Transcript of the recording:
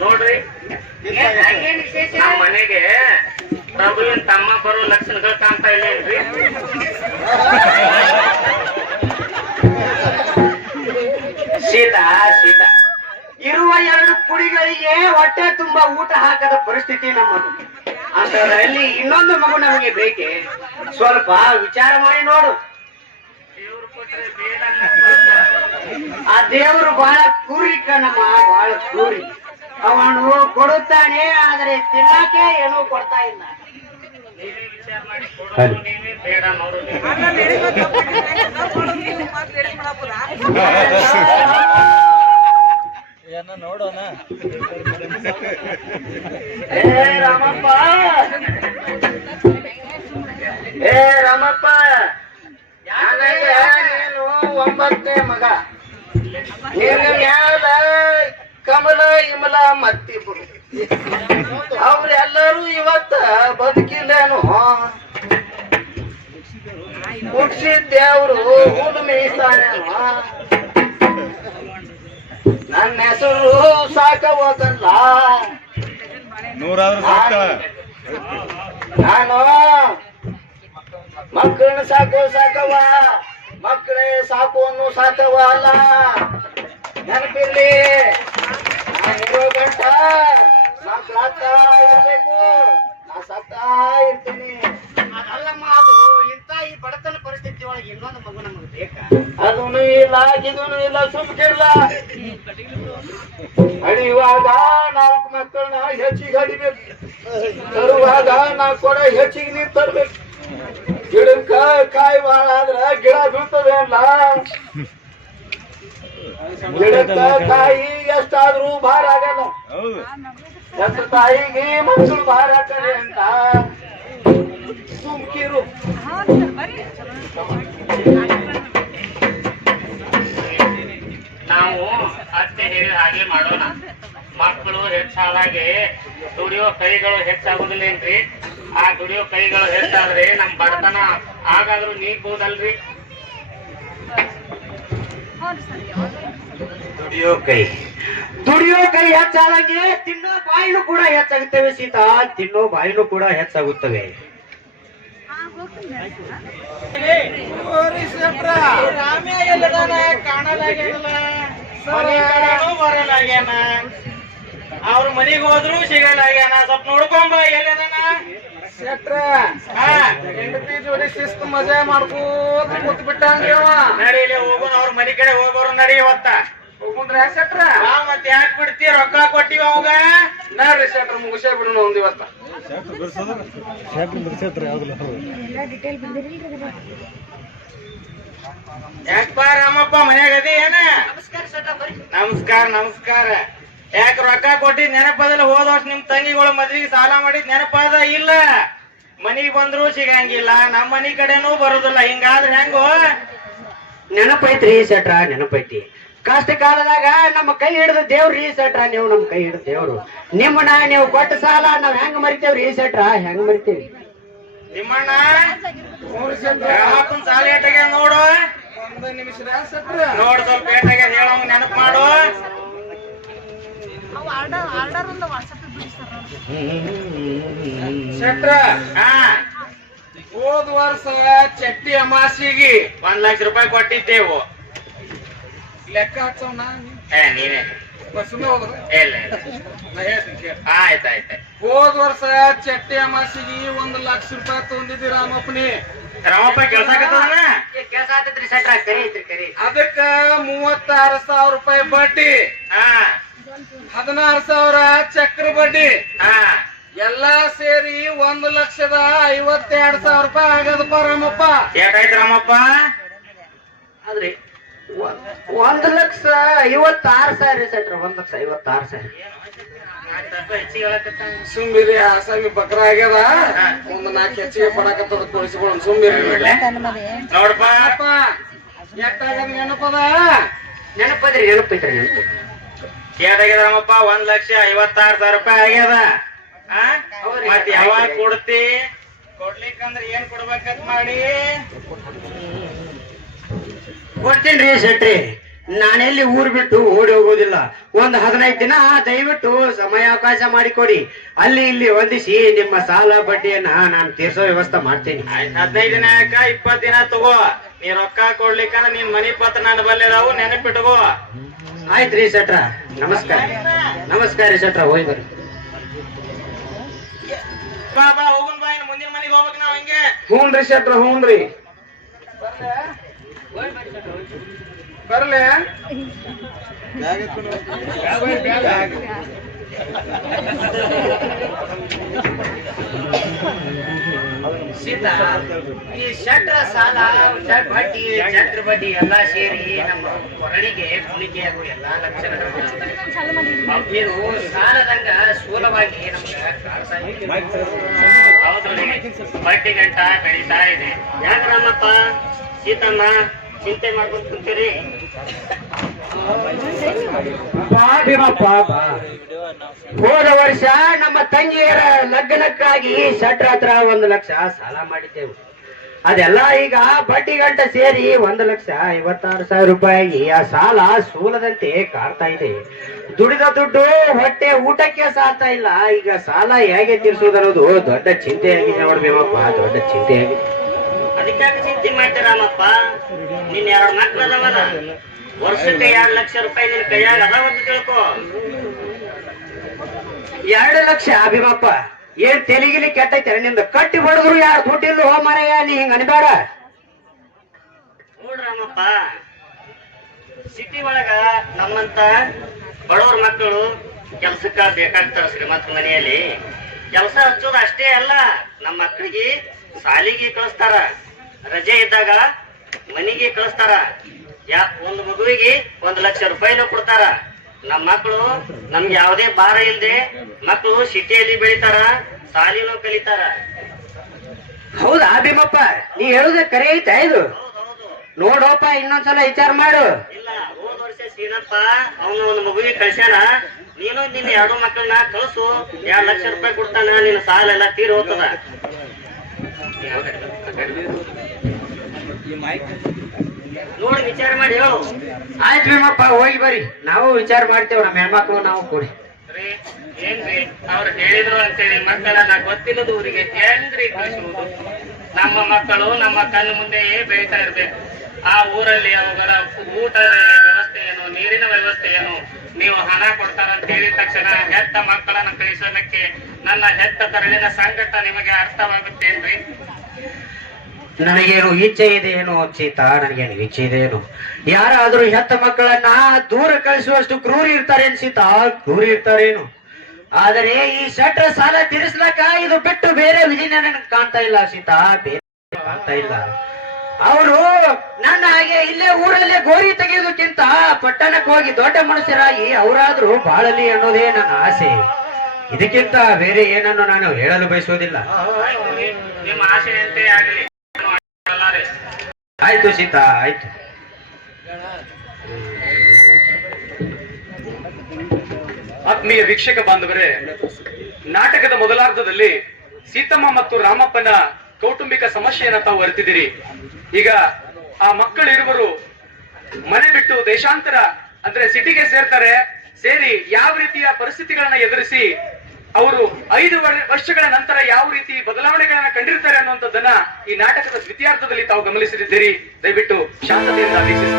ನೋಡ್ರಿ ನಮ್ಮ ಮನೆಗೆ ಪ್ರಭುವಿನ ತಮ್ಮ ಬರೋ ಲಕ್ಷಣಗಳು ಕಾಣ್ತಾ ಇಲ್ಲೇನ್ರಿ? ಸೀತಾ ಸೀತಾ ಇರುವ 2 ಕುಡಿಗಳಿಗೆ ಹೊಟ್ಟೆ ತುಂಬಾ ಊಟ ಹಾಕದ ಪರಿಸ್ಥಿತಿ ನಮ್ಮದು. ಅಂತದ್ರಲ್ಲಿ ಇನ್ನೊಂದು ಮಗು ನಮಗೆ ಬೇಕೆ? ಸ್ವಲ್ಪ ವಿಚಾರ ಮಾಡಿ ನೋಡು. ಆ ದೇವರು ಬಹಳ ಕ್ರೂರಿ ಕಣಮ್ಮ, ಬಹಳ ಕ್ರೂರಿ. ಅವನು ಕೊಡುತ್ತಾನೆ, ಆದರೆ ತಿನ್ನಕ್ಕೆ ಏನೂ ಕೊಡ್ತಾ ಇಲ್ಲ. ಬೇಡ ನೋಡು. ನೋಡೋಣ. ರಾಮಪ್ಪ, ರಾಮಪ್ಪ, ನೀನು 9ನೇ ಮಗ. ನಿನ್ನ ಮ್ಯಾಲ ಕಮಲ ಇಮಲ ಮತ್ತಿಬ್ರು. ಅವ್ರೆಲ್ಲರೂ ಇವತ್ತ ಬದುಕಿಲ್ಲೇನು? ಹುಟ್ಟಿಸಿದ್ದೇವ್ರು ಹುಲ್ಲು ಮೇಯಿಸ್ತಾನೇನು? ನನ್ನ ಹೆಸರು ಸಾಕವಲ್ಲ. ನಾನು ಮಕ್ಕಳನ್ನ ಸಾಕವ, ಮಕ್ಕಳೇ ಸಾಕು ಅನ್ನೋ ಸಾಕವ ಅಲ್ಲ. ನೆನಪಿರ್ಲಿ, ನಾನಿರೋ ಗಂಟ ಸಾಕ್ತಾ ಇರ್ಬೇಕು, ನಾ ಸಾಕ್ತಾ ಇರ್ತೀನಿ. ಅದಲ್ಲಮ್ಮ, ಅದು ಇಂಥ ಈ ಬಡತನ ಪರಿಸ್ಥಿತಿ ಒಳಗೆ ಇನ್ನೊಂದು ಮಗು ನಮಗೆ ಬೇಕಾ? ಅದೂ ಇಲ್ಲ, ಇದೂ ಇಲ್ಲ, ಸುಮ್ಕಿರ್ಲ. ಅಡಿಯುವಾಗ 4 ಮಕ್ಕಳನ್ನ ಹೆಚ್ಚಿಗೆ ಹಡಿಬೇಕು, ತರುವಾಗ 4 ಕೊಡ ಹೆಚ್ಚಿಗೆ ನೀರು ತರ್ಬೇಕು. ಗಿಡಕ್ಕ ಕಾಯಿ ಬಾಳ ಆದ್ರ ಗಿಡ ಬೀಳ್ತದೆ ಅಲ್ಲ. ಗಿಡಕ್ಕ ಕಾಯಿ ಎಷ್ಟಾದ್ರೂ ಭಾರ ಆಗಲ್ಲ. ಎಷ್ಟು ತಾಯಿಗೆ ಮಕ್ಕಳು ಭಾರ ಆಗ್ತದೆ ಅಂತ ಸುಮ್ಕಿರು. ನಾವು ಅತ್ತೆ ಹೇಳಿ ಹಾಗೆ ಮಾಡೋಣ. ಮಕ್ಕಳು ಹೆಚ್ಚಾದಾಗೆ ದುಡಿಯೋ ಕೈಗಳು ಹೆಚ್ಚಾಗುದಿಲ್ಲೇನ್ರಿ? ಆ ದುಡಿಯೋ ಕೈಗಳು ಹೆಚ್ಚಾದ್ರೆ ನಮ್ ಬಡತನ ಹಾಗಾದ್ರೂ ನೀಗ್ಬೋದಲ್ರಿ? ದುಡಿಯೋ ಕೈ ಹೆಚ್ಚಾದಂಗೆ ತಿನ್ನೋ ಬಾಯಿನೂ ಕೂಡ ಹೆಚ್ಚಾಗುತ್ತವೆ ಸೀತಾ, ತಿನ್ನೋ ಬಾಯಿನೂ ಕೂಡ ಹೆಚ್ಚಾಗುತ್ತವೆ. ಕಾಣಲಾಗ್ಯಾನ, ಬರಲಾಗ್ಯಾನ, ಅವ್ರ ಮನೆಗೆ ಹೋದ್ರು ಸಿಗಲಾಗ್ಯಾನ. ಸ್ವಲ್ಪ ನೋಡ್ಕೊಂಬ ಎಲ್ಲದಾನ. ಹೆಂಡತಿ ಜೋಡಿ ಶಿಸ್ತು ಮಜಾ ಮಾಡ್ಕೋತ ಕೂತ್ ಬಿಟ್ಟಂಗ. ನಡೀಲಿ ಹೋಗೋಣ, ಅವ್ರ ಮನೆ ಕಡೆ ಹೋಗೋರು. ನಡಿ ಇವತ್ತ ಹೋಗುಂದ್ರ ಶೆಟ್ರ. ಮತ್ತೆ ಯಾಕೆ ಬಿಡ್ತಿ? ರೊಕ್ಕ ಕೊಟ್ಟಿವ ಅವಾಗ. ನೋಡ್ರಿ ಶೆಟ್ರ, ಮುಗಿಸೇ ಬಿಡೋಣ ಒಂದ್ ಇವತ್ತ. ಯಾಕಪ್ಪ ರಾಮಪ್ಪ ಮನ್ಯಾಗ ಅದಿ ಏನ? ನಮಸ್ಕಾರ ನಮಸ್ಕಾರ. ಯಾಕ ರೊಕ್ಕ ಕೊಟ್ಟಿದ್ ನೆನಪದಲ್ಲ? ಹೋದ ವರ್ಷ ನಿಮ್ ತಂಗಿಗಳ ಮದ್ವಿಗೆ ಸಾಲ ಮಾಡಿದ್ ನೆನಪದ ಇಲ್ಲ? ಮನಿಗ್ ಬಂದ್ರು ಸಿಗಂಗಿಲ್ಲ, ನಮ್ ಮನಿ ಕಡೆನೂ ಬರುದಿಲ್ಲ. ಹಿಂಗಾದ್ರೆ ಹೆಂಗೋ? ನೆನಪೈತ್ರಿ ಶೆಟ್ರ, ನೆನಪೈತಿ. ಕಷ್ಟ ಕಾಲದಾಗ ನಮ್ಮ ಕೈ ಹಿಡಿದ ದೇವ್ರಿ ಶೆಟ್ರ. ನೀವು ನಮ್ ಕೈ ಹಿಡಿದ ದೇವ್ರು. ನಿಮ್ಮನ್ನ ನೀವು ಕೊಟ್ಟ ಸಾಲ ನಾವ್ ಹೆಂಗ್ ಮರಿತೇವ್ರಿ ಶೆಟ್ರ? ಹೆಂಗ್ ಮರಿತೇವಿ? ನಿಮ್ಮಣ್ಣ ಸಾಲ ಏಟಾಗ ನೋಡು. ನೋಡ್ ಸ್ವಲ್ಪ ಏಟಾಗ ಹೇಳೋ ನೆನಪು ಮಾಡು. ಶೆಟ್ರ, ಹೋದ ವರ್ಷ ಚಟ್ಟಿ ಅಮಾಸಿಗೆ 1 ಲಕ್ಷ ರೂಪಾಯಿ ಕೊಟ್ಟಿದ್ದೇವು. ಲೆಕ್ಕ ಹಾಕ್ಸೋಣ. ನೀನೇ ಇಲ್ಲ ಆಯ್ತಾಯ್ತು. ಹೋದ್ ವರ್ಷ ಚಟ್ಟಿ ಅಮಾಸಿಗೆ 1 ಲಕ್ಷ ರೂಪಾಯಿ ತಗೊಂಡಿದ್ದಿ ರಾಮಪ್ಪನಿ. ರಾಮಪ್ಪ ಕೆಲ್ಸಾಕತ್ತದನ ಕೆಲಸ ಆತೈತ್ರಿ ಸೆಟ್ರ ಕರಿ ಐತ್ರಿ ಕರಿ. ಅದಕ್ಕ 36,000 ರೂಪಾಯಿ ಬಡ್ಡಿ, 16,000 ಚಕ್ರ ಬಡ್ಡಿ, ಎಲ್ಲಾ ಸೇರಿ 1,52,000 ರೂಪಾಯಿ ಆಗದಪ್ಪ ರಾಮಪ್ಪ. ಏಟಾಯ್ತು ರಾಮಪ್ಪ? ಆದ್ರಿ 1,56,000 ಸೆಟ್ರ. 1,56,000. ಸುಮ್ಮಿರಿ, ಆಸಾಮಿ ಬಕ್ರ ಆಗ್ಯದ. ಒಂದು 4 ಹೆಚ್ಚಿಗೆ ಪಡಕತ್ತದ ಕೊಡಿಸ್ಕೊಳ್ಳೋಣ. ಸುಮ್ಮಿರಿ ನೋಡಪ್ಪ ಎಷ್ಟಾಗ್ಯದ ನೆನಪದ? ನೆನಪದ್ರಿ ನೆನಪೈತ್ರಿ ನೆನಪು. ಏಟಾಗ್ಯದ ರಾಮಪ್ಪ? 1,56,000 ರೂಪಾಯಿ ಆಗ್ಯದ. ಮತ್ ಯಾವಾಗ ಕೊಡ್ತಿ? ಕೊಡ್ಲಿಕ್ಕಂದ್ರ ಏನ್ ಕೊಡ್ಬೇಕಂತ ಮಾಡಿ? ಕೊಡ್ತೀನ್ರಿ ಶೆಟ್ರಿ. ನಾನೆಲ್ಲಿ ಊರ್ ಬಿಟ್ಟು ಓಡಿ ಹೋಗೋದಿಲ್ಲ. 15 ದಿನ ದಯವಿಟ್ಟು ಸಮಯಾವಕಾಶ ಮಾಡಿಕೊಡಿ. ಅಲ್ಲಿ ಇಲ್ಲಿ ಹೊಂದಿಸಿ ನಿಮ್ಮ ಸಾಲ ಬಡ್ಡಿಯನ್ನ ನಾನು ತೀರ್ಸೋ ವ್ಯವಸ್ಥೆ ಮಾಡ್ತೀನಿ. 15 ದಿನ ಯಾಕ 20 ದಿನ ತಗೋ. ನೀ ರೊಕ್ಕ ಕೊಡ್ಲಿಕ್ಕಂದ್ರ ನಿನ್ ಮನಿ ಪತ್ರ ನನ್ನ ಬಲ್ಲಿ ಅದಾವು, ನೆನಪಿಟ್ಕೋ. ಆಯ್ತ್ರಿ ಶೆಟ್ರ. ನಮಸ್ಕಾರ. ನಮಸ್ಕಾರ ರೀ ಶೆಟ್ರ. ಹೋಗಿ ಬರ್ರಿ. ಬಾ ಬಾ ಹೋಗುನ್ ಬಾ. ಇನ್ನು ಮುಂದಿನ ಮನೆಗೆ ಹೋಗ್ಬೇಕು ನಾವ್ ಹಂಗೆ. ಹ್ಞೂನ್ರಿ ಶೆಟ್ರ, ಹ್ಞೂನ್ರಿ. ಬರ್ಲೆ ಸೀತಾ, ಈ ಶೆಟ್ರ ಸಾಲ ಬಡ್ಡಿ ಚಕ್ರ ಬಡ್ಡಿ ಎಲ್ಲಾ ಸೇರಿ ನಮ್ಮ ಕೊರಳಿಗೆ ಕುಣಿಕೆ ಆಗೋ ಎಲ್ಲಾ ಲಕ್ಷಣಗಳು ಇದು ಸಾಲದಂಗ ಸ್ಥೂಲವಾಗಿ ನಮ್ಗೆ ಕಾಡ್ತಾ ಇದೆ. ಹೌದು, ಬಡ್ಡಿ ಗಂಟ ಬೆಳೀತಾ ಇದೆ. ಯಾಕ ರಾಮಪ್ಪ ಸೀತಮ್ಮ ಚಿಂತೆ ಮಾಡ್ಕೊಂಡು ಕುಂತೀರಿ? ಹೋದ ವರ್ಷ ನಮ್ಮ ತಂಗಿಯರ ಲಗ್ನಕ್ಕಾಗಿ ಶೆಟ್ರ ಹತ್ರ 1 ಲಕ್ಷ ಸಾಲ ಮಾಡಿದ್ದೆವು. ಅದೆಲ್ಲ ಈಗ ಬಡ್ಡಿ ಗಂಟ ಸೇರಿ 1,56,000 ರೂಪಾಯಿ ಆ ಸಾಲ ಸೂಲದಂತೆ ಕಾಡ್ತಾ ಇದೆ. ದುಡಿದ ದುಡ್ಡು ಹೊಟ್ಟೆ ಊಟಕ್ಕೆ ಸಾಲ್ತಾ ಇಲ್ಲ. ಈಗ ಸಾಲ ಹೇಗೆ ತೀರ್ಸುವುದನ್ನೋದು ದೊಡ್ಡ ಚಿಂತೆ ಆಗಿದೆ ನೋಡ್ಬೇಕಪ್ಪ, ದೊಡ್ಡ ಚಿಂತೆ ಆಗಿದೆ. ಅದಕ್ಕಾಗಿ ಚಿಂತೆ ಮಾಡ್ತೀರ ರಾಮಪ್ಪ? ನಿನ್ 2 ಮಕ್ಳು ಅದಾವಲ್ಲ, ವರ್ಷಕ್ಕೆ 2 ಲಕ್ಷ ರೂಪಾಯಿ ನಿನ್ ಕೈಯಾಗ ಅದಾವಂತ ತಿಳ್ಕೊ. 2 ಲಕ್ಷ ಭೀಮಪ್ಪ? ಏನ್ ತೆಲಿಗಿಲಿ ಕೆಟ್ಟೈತೆ ನಿಂದ? ಕಟ್ಟಿ ಬಡದ್ರು ಯಾರು ದುಡ್ಡಿಲ್ಲ ಹೋ ಮನೆಯ, ನೀ ಹಿಂಗ ಅನ್ಬೇಡ. ನೋಡ್ ರಾಮಪ್ಪ, ಸಿಟಿ ಒಳಗ ನಮ್ಮಂತ ಬಡವ್ರ ಮಕ್ಕಳು ಕೆಲ್ಸಕ್ಕ ಬೇಕಾಗ್ತಾರ. ಶ್ರೀಮಂತ ಮನೆಯಲ್ಲಿ ಕೆಲಸ ಹಚ್ಚೋದು ಅಷ್ಟೇ ಅಲ್ಲ, ನಮ್ಮ ಮಕ್ಕಳಿಗೆ ಸಾಲಿಗೆ ಕಳಿಸ್ತಾರ, ರಜೆ ಇದ್ದಾಗ ಮನಿಗೆ ಕಳಿಸ್ತಾರ. ಒಂದು ಮಗುವಿಗೆ 1 ಲಕ್ಷ ರೂಪಾಯಿನೂ ಕೊಡ್ತಾರ. ನಮ್ಮ ಮಕ್ಕಳು ನಮ್ಗೆ ಯಾವುದೇ ಭಾರ ಇಲ್ಲದೆ ಮಕ್ಕಳು ಸಿಟಿಯಲ್ಲಿ ಬೆಳಿತಾರ, ಸಾಲಿನೂ ಕಲಿತಾರ. ಹೌದಾ ಭೀಮಪ್ಪ? ನೀ ಹೇಳುದ ಕರೆ ಐತಾ ಇದು? ನೋಡೋಪ, ಇನ್ನೊಂದ್ಸಲ ವಿಚಾರ ಮಾಡು. ಇಲ್ಲ, ಹೋದ ವರ್ಷ ಸೀನಪ್ಪ ಅವನು ಒಂದು ಮಗುವಿಗೆ ಕಳ್ಸ್ಯಾನ. ನೀನು ನಿನ್ನ 2 ಮಕ್ಕಳನ್ನ ಕಳಿಸು, 2 ಲಕ್ಷ ರೂಪಾಯಿ ಕೊಡ್ತಾನ, ನಿನ್ನ ಸಾಲ ಎಲ್ಲ ತೀರ್ ಹೋಗ್ತದ. ನೋಡಿ ವಿಚಾರ ಮಾಡಿ ಹೇಳು. ಆಯ್ತು ಭೀಮಪ್ಪ, ಹೋಗಿ ಬರ್ರಿ. ನಾವು ವಿಚಾರ ಮಾಡ್ತೇವೆ, ನಮ್ಮ ಹೆಣ್ಮಕ್ಳು ನಾವು ಕೂಡಿ. ಏನ್ರಿ ಅವ್ರು ಹೇಳಿದ್ರು ಅಂತೇಳಿ ಮಕ್ಕಳನ್ನ ಗೊತ್ತಿಲ್ಲದ ಊರಿಗೆ ಹೆಂಗ್ರಿ ಕಳಿಸುವುದು? ನಮ್ಮ ಮಕ್ಕಳು ನಮ್ಮ ಕಣ್ಣು ಮುಂದೆಯೇ ಬೆಳೀತಾ ಇರ್ಬೇಕು. ಆ ಊರಲ್ಲಿ ಅವರ ಊಟದ ವ್ಯವಸ್ಥೆ ಏನು, ನೀರಿನ ವ್ಯವಸ್ಥೆ ಏನು, ನೀವು ಹಣ ಕೊಡ್ತಾರ ಅಂತ ಹೇಳಿದ ತಕ್ಷಣ ಹೆತ್ತ ಮಕ್ಕಳನ್ನ ಕಳಿಸೋದಕ್ಕೆ ನನ್ನ ಹೆತ್ತ ಕರಳಿನ ಸಂಕಟ ನಿಮಗೆ ಅರ್ಥವಾಗುತ್ತೇನ್ರಿ? ನನಗೇನು ಇಚ್ಛೆ ಇದೆ ಏನು ಸೀತಾ? ನನಗೇನು ಇಚ್ಛೆ ಇದೆ ಏನು? ಯಾರಾದ್ರೂ ಹೆತ್ತ ಮಕ್ಕಳನ್ನ ದೂರ ಕಳಿಸುವಷ್ಟು ಕ್ರೂರಿ ಇರ್ತಾರೆ ಸೀತಾ? ಕ್ರೂರಿ ಇರ್ತಾರೇನು? ಆದರೆ ಈ ಶೆಟ್ರ ಸಾಲ ತೀರಿಸ್ಲಕ್ಕ ಇದು ಬಿಟ್ಟು ಬೇರೆ ವಿಧಿ ನನಗೆ ಕಾಣ್ತಾ ಇಲ್ಲ ಸೀತಾ, ಬೇರೆ ಕಾಣ್ತಾ ಇಲ್ಲ. ಅವರು ನನ್ನ ಹಾಗೆ ಇಲ್ಲೇ ಊರಲ್ಲೇ ಗೋರಿ ತೆಗೆಯೋದಕ್ಕಿಂತ ಪಟ್ಟಣಕ್ಕೆ ಹೋಗಿ ದೊಡ್ಡ ಮನುಷ್ಯರಾಗಿ ಅವರಾದ್ರೂ ಬಾಳಲಿ ಅನ್ನೋದೇ ನನ್ನ ಆಸೆ. ಇದಕ್ಕಿಂತ ಬೇರೆ ಏನನ್ನು ನಾನು ಹೇಳಲು ಬಯಸೋದಿಲ್ಲ. ನಿಮ್ಮ ಆಸೆಯಂತೆ ಆಗಲಿ. ಆಯ್ತು ಸೀತಾ, ಆಯ್ತು. ಆತ್ಮೀಯ ವೀಕ್ಷಕ ಬಾಂಧವರೇ, ನಾಟಕದ ಮೊದಲಾರ್ಧದಲ್ಲಿ ಸೀತಮ್ಮ ಮತ್ತು ರಾಮಪ್ಪನ ಕೌಟುಂಬಿಕ ಸಮಸ್ಯೆಯನ್ನ ತಾವು ಅರಿತಿದ್ದೀರಿ. ಈಗ ಆ ಮಕ್ಕಳಿರುವರು ಮನೆ ಬಿಟ್ಟು ದೇಶಾಂತರ ಅಂದ್ರೆ ಸಿಟಿಗೆ ಸೇರ್ತಾರೆ. ಸೇರಿ ಯಾವ ರೀತಿಯ ಪರಿಸ್ಥಿತಿಗಳನ್ನ ಎದುರಿಸಿ ಅವರು 5 ವರ್ಷಗಳ ನಂತರ ಯಾವ ರೀತಿ ಬದಲಾವಣೆಗಳನ್ನ ಕಂಡಿರ್ತಾರೆ ಅನ್ನುವಂಥದ್ದನ್ನ ಈ ನಾಟಕದ ದ್ವಿತೀಯಾರ್ಧದಲ್ಲಿ ತಾವು ಗಮನಿಸಿದ್ದೀರಿ. ದಯವಿಟ್ಟು ಶಾಂತತೆಯಿಂದ ವೀಕ್ಷಿಸಿ.